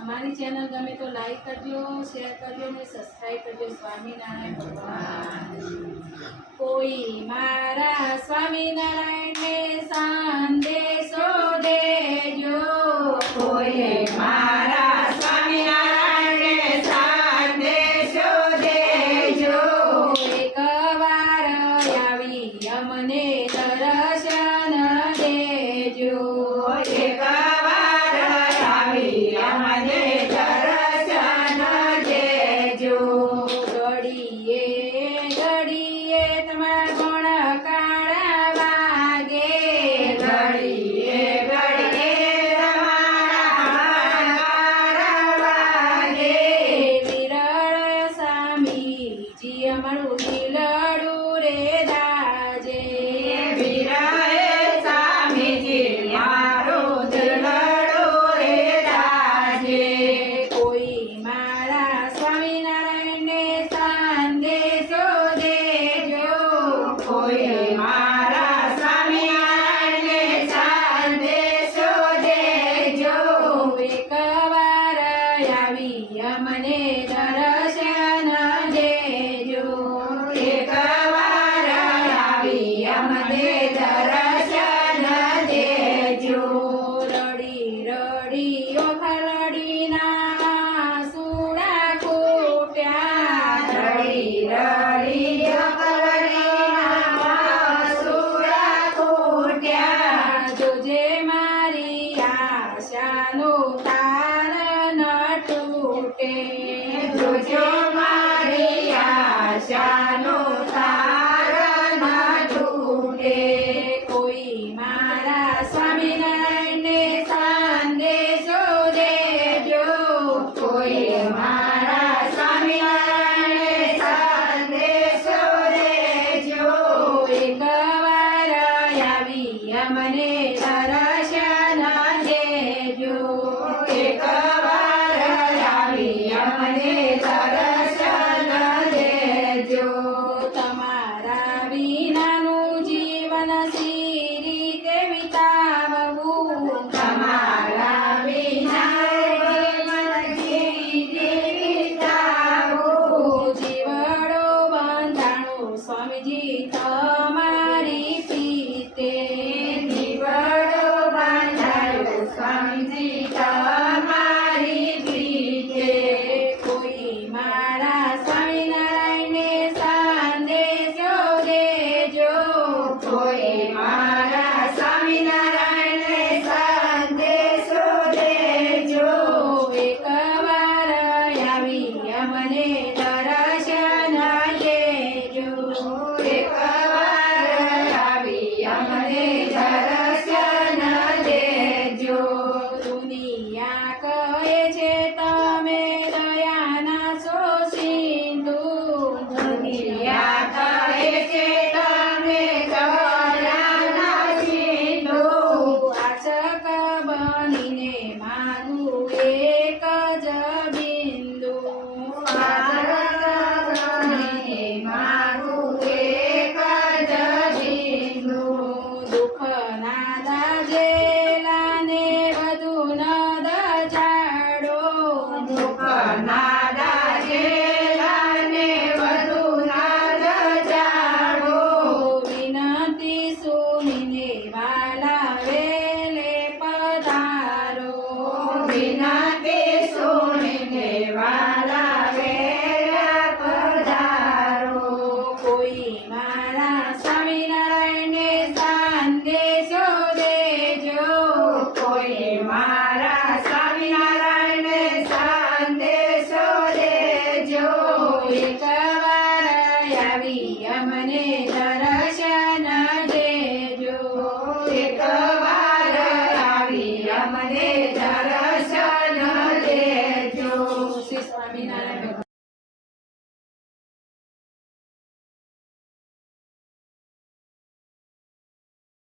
અમારી ચેનલ ગમે તો લાઈક કરજો, શેર કરજો અને સબસ્ક્રાઈબ કરજો. સ્વામિનારાયણ ભગવાન. કોઈ મારા સ્વામિનારાયણને સંદેશો દેજો, કોઈ મારા સ્વામિનારાયણને સંદેશો દેજો. એકવાર આવી અમને દર્શન દેજો. એકવાર આવી અમને દર્શન દેજો. ઘડીએ ઘડીએ તમારા ગુણ વાગે, ઘડીએ ઘડીએ તમારા વાગે. વિરળ સ્વામીજી અમારું દિલડું રે દાજે. વિરહે સ્વામીજી મારું દિલડું રે દાજે. કોઈ મારા સ્વામિનારાયણને સંદેશો દેજો, કોઈ મારા સ્વામિનારાયણને સંદેશો દેજો. એકવાર આવી અમને દર્શન દેજો. એકવાર આવી અમને દર્શન દેજો. રડી રડી ઓખરડીના સુરા ખૂટ્યા, રડી રડી અકરડીના સુરા ખૂટ્યા. જોજે મારી આશાનું તાર ન તૂટે. જોજો મારી આશાનું તાર ન તૂટે. કોઈ મારા સ્વામિનારાયણને સંદેશો દેજો, કોઈ મારા સ્વામિનારાયણને સંદેશો દેજો. એકવાર આવી અમને દર્શન દેજો. એકવાર આવી અમને દર્શન દેજો. તમારા વિનાનું જીવન સી રીતે વિતાવવું, તમારા વિના જીવન વિતાવું. જીવડો બંધાણો સ્વામીજી તમારી પ્રીતે. જીવડો બાંધાયો સ્વામીજી તમારી પ્રીતે. કોઈ મારા સ્વામિનારાયણને સંદેશો દેજો, કોઈ મારા સ્વામિનારાયણને સંદેશો દેજો. એકવાર આવી અમને દર્શન દેજો. એકવાર આવી અમને દર્શન દેજો. દુનિયા કહે છે તમે દયાના છો સિંધુ, દુનિયા કહે છે તમે દયાના સિંધુ. વાચક બનીને માગું એક જ બિંદુ. દુઃખના દાજેલાને વધુ ન દજાડો, વિનંતી સુનીને વાલા વેલે પધારો. કોઈ મારા સ્વામિનારાયણને સંદેશો દેજો, કોઈ મારા સ્વામિનારાયણને સંદેશો દેજો. એકવાર આવી અમને દર્શન દેજો. એકવાર આવી અમને દર્શન